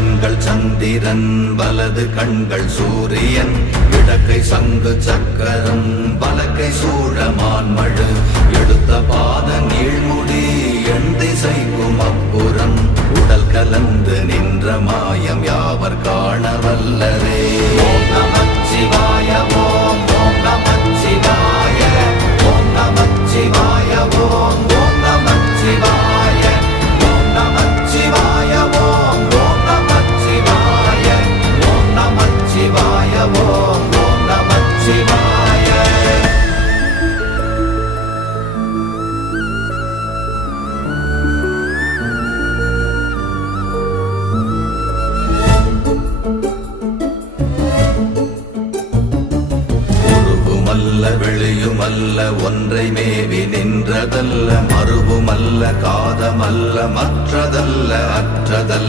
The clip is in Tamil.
கண்கள் சந்திரன் வலது கண்கள் சூரியன் இடக்கை சங்கு சக்கரம் வலக்கை சூழமான் மழு எடுத்த பாத நீழ்முடி எண் திசைக்கும் அப்புறம் உடல் கலந்து நின்ற மாயம் யாவர் காண வல்லரே. ஓம் நமச்சிவாய ஓம் ஓம் நமச்சிவாய ஓம் நமச்சிவாய ஓம் ஓம் நமச்சிவாய ஓம் நமச்சிவாய ஓம் ஓம் நமச்சிவாய ஓம் நமச்சிவாய ஓம் ஓம் நமச்சிவாய. வெளியுமல்ல ஒன்றை மேவி நின்றதல்ல மறுவுமல்ல காதமல்ல மற்றதல்ல அற்றதல்ல